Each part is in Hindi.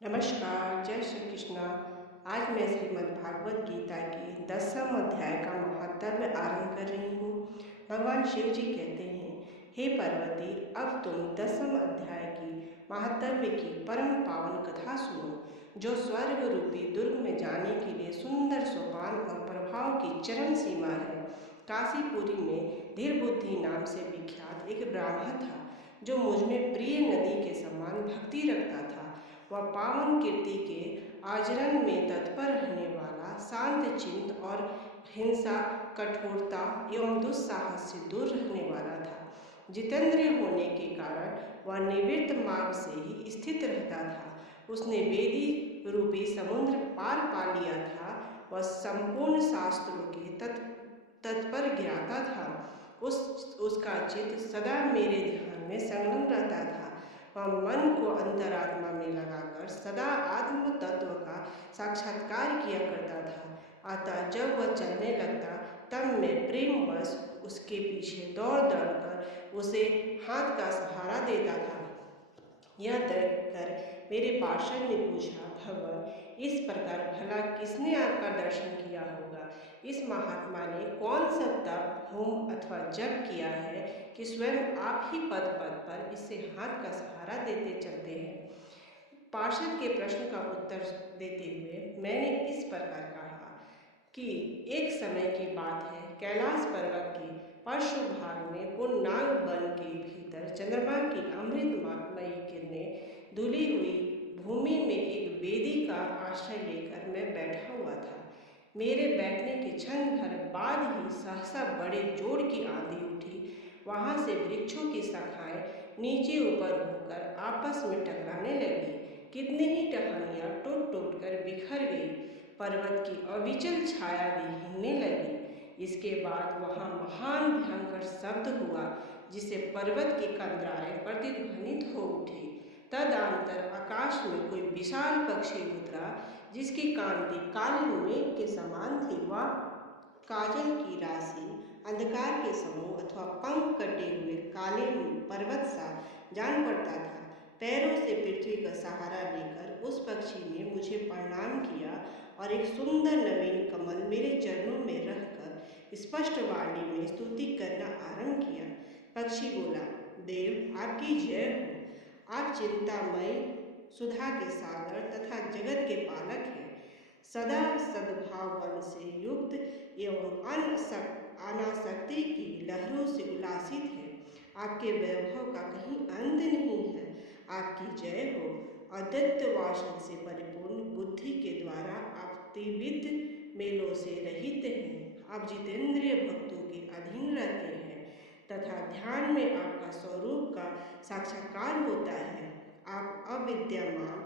नमस्कार, जय श्री कृष्णा। आज मैं श्रीमद् भागवत गीता के 10वें अध्याय का महात्म्य आरंभ कर रही हूँ। भगवान शिव जी कहते हैं, हे पार्वती, अब तुम 10वें अध्याय की महात्म्य की परम पावन कथा सुनो, जो स्वर्ग रूपी दुर्ग में जाने के लिए सुंदर सोपान और प्रभाव की चरम सीमा है। काशीपुरी में धीर बुद्धि नाम से विख्यात एक ब्राह्मण था, जो मुझ में प्रिय नदी के समान भक्ति रखता था। वह पावन कीर्ति के आचरण में तत्पर रहने वाला, शांत चित्त और हिंसा, कठोरता एवं दुस्साहस से दूर रहने वाला था। जितेंद्रिय होने के कारण वह निवृत्त मार्ग से ही स्थित रहता था। उसने वेदी रूपी समुद्र पार पा लिया था। वह संपूर्ण शास्त्रों के तत्पर ज्ञाता था। उसका चित्त सदा मेरे ध्यान में संलग्न रहता था। वह मन को अंतरात्मा में लगाकर सदा आत्म तत्व का साक्षात्कार किया करता था। अतः जब वह चलने लगता, तब मैं प्रेमवश उसके पीछे दौड़ कर उसे हाथ का सहारा देता था। यह देखकर मेरे पार्षद ने पूछा, भगवान, इस प्रकार भला किसने आपका दर्शन किया होगा? इस महात्मा ने कौन सा तप, होम अथवा जप किया है कि स्वयं आप ही पद पद पर इससे हाथ का सहारा देते चलते हैं? पार्षद के प्रश्न का उत्तर देते हुए मैंने इस प्रकार कहा कि एक समय की बात है, कैलाश पर्वत के पार्श्व भाग में पुन्नाग वन के भीतर चंद्रमा की अमृतमयी किरणें धुली हुई भूमि में एक वेदी का आश्रय लेकर मैं बैठा हुआ था। मेरे बैठने के क्षण भर बाद ही सहसा बड़े जोर की आंधी उठी। वहाँ से वृक्षों की शाखाएं नीचे ऊपर होकर आपस में टकराने लगी। कितनी ही टहनियाँ टूट टूट कर बिखर गई। पर्वत की अविचल छाया भी हिलने लगी। इसके बाद वहाँ महान भयंकर शब्द हुआ, जिससे पर्वत की कंदराएं प्रतिध्वनित हो उठी। तदनंतर आकाश में कोई विशाल पक्षी उतरा, जिसकी कांति काले मेघ के समान थी। वह काजल की राशि, अंधकार के समूह अथवा पंख कटे हुए काले पर्वत सा जान पड़ता था। पैरों से पृथ्वी का सहारा लेकर उस पक्षी ने मुझे प्रणाम किया और एक सुंदर नवीन कमल मेरे चरणों में रखकर स्पष्ट वाणी में स्तुति करना आरंभ किया। पक्षी बोला, देव, आपकी जय हो। आप चिंतामय, सुधा के सागर तथा जगत के पालक हैं। सदा सद्भाव बल से युक्त एवं अनासक्ति की लहरों से उल्लासित है। आपके वैभव का कहीं अंत नहीं है। आपकी जय हो। अद्वैत वासन से परिपूर्ण बुद्धि के द्वारा आप त्रिविध मेलों से रहित हैं। आप जितेंद्रिय भक्तों के अधीन रहते हैं तथा ध्यान में आपका स्वरूप का साक्षात्कार होता है। आप अविद्यमान,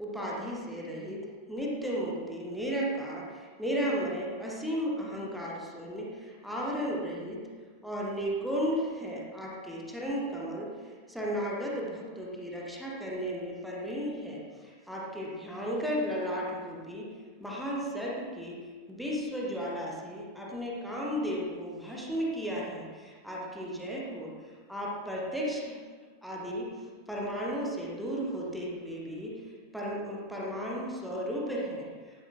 उपाधि से रहित, नित्य मुक्ति, निराकार, निरामय, असीम अहंकार शून्य, आवरण रहित और निर्गुण है। आपके चरण कमल शरणागत भक्तों की रक्षा करने में प्रवीण है। आपके भयंकर ललाट रूपी महान सर्प की विश्व ज्वाला से अपने कामदेव को भस्म किया है। आपकी जय हो। आप प्रत्यक्ष आदि परमाणु से दूर होते हुए भी परमाणु स्वरूप है।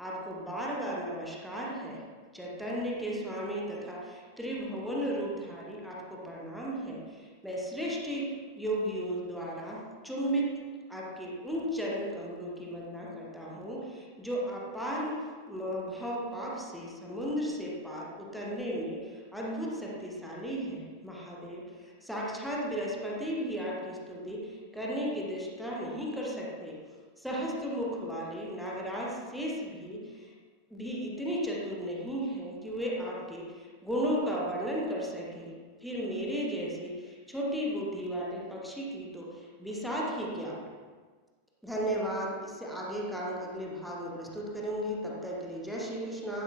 आपको बार बार नमस्कार है। चैतन्य के स्वामी तथा त्रिभुवन रूपधारी, आपको प्रणाम है। मैं श्रेष्ठ योगियों द्वारा चुंबित आपके उन चरण कमलों की वंदना करता हूँ, जो अपार भव पाप से समुद्र से पार उतरने में अद्भुत शक्तिशाली है। महादेव, साक्षात बृहस्पति भी आपकी स्तुति करने की दृष्टा नहीं कर सकते। सहस्त्र मुख वाले नागराज शेष भी इतने चतुर नहीं हैं कि वे आपके गुणों का वर्णन कर सकें। फिर मेरे जैसे छोटी बुद्धि वाले पक्षी की तो बिसात ही क्या। धन्यवाद। इससे आगे का अगले भाग में प्रस्तुत करूंगी। तब तक के लिए जय श्री कृष्णा।